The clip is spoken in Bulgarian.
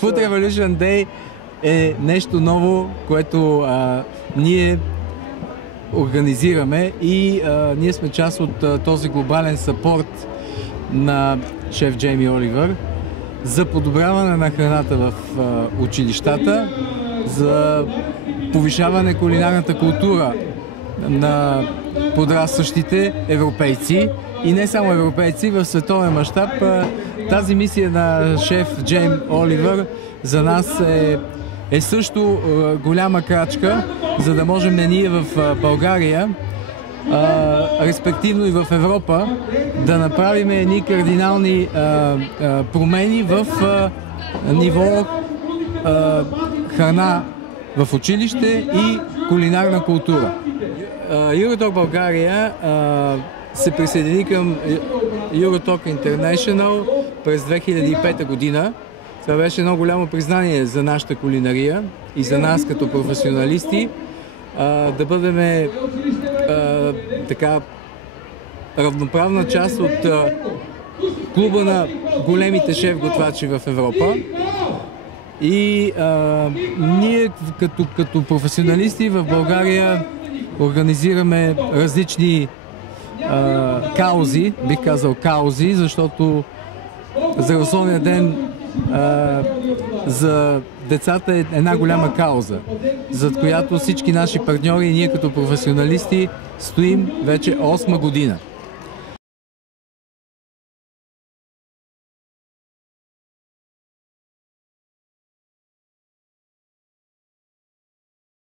Food Revolution Day е нещо ново, което ние организираме и ние сме част от този глобален съпорт на шеф Джейми Оливър за подобряване на храната в училищата, за повишаване кулинарната култура на подрастващите европейци и не само европейци, в световен мащаб. Тази мисия на шеф Джейми Оливър за нас е също голяма крачка, за да можем ние в България, респективно и в Европа, да направим едни кардинални промени в ниво храна в училище и кулинарна култура. Eurotalk България се присъедини към Eurotalk International през 2005 година. Това беше едно голямо признание за нашата кулинария и за нас като професионалисти да бъдем така равноправна част от клуба на големите шеф-готвачи в Европа. И ние като професионалисти в България организираме различни каузи, бих казал каузи, защото Здравословният ден за децата е една голяма кауза, зад която всички наши партньори и ние като професионалисти стоим вече 8 година.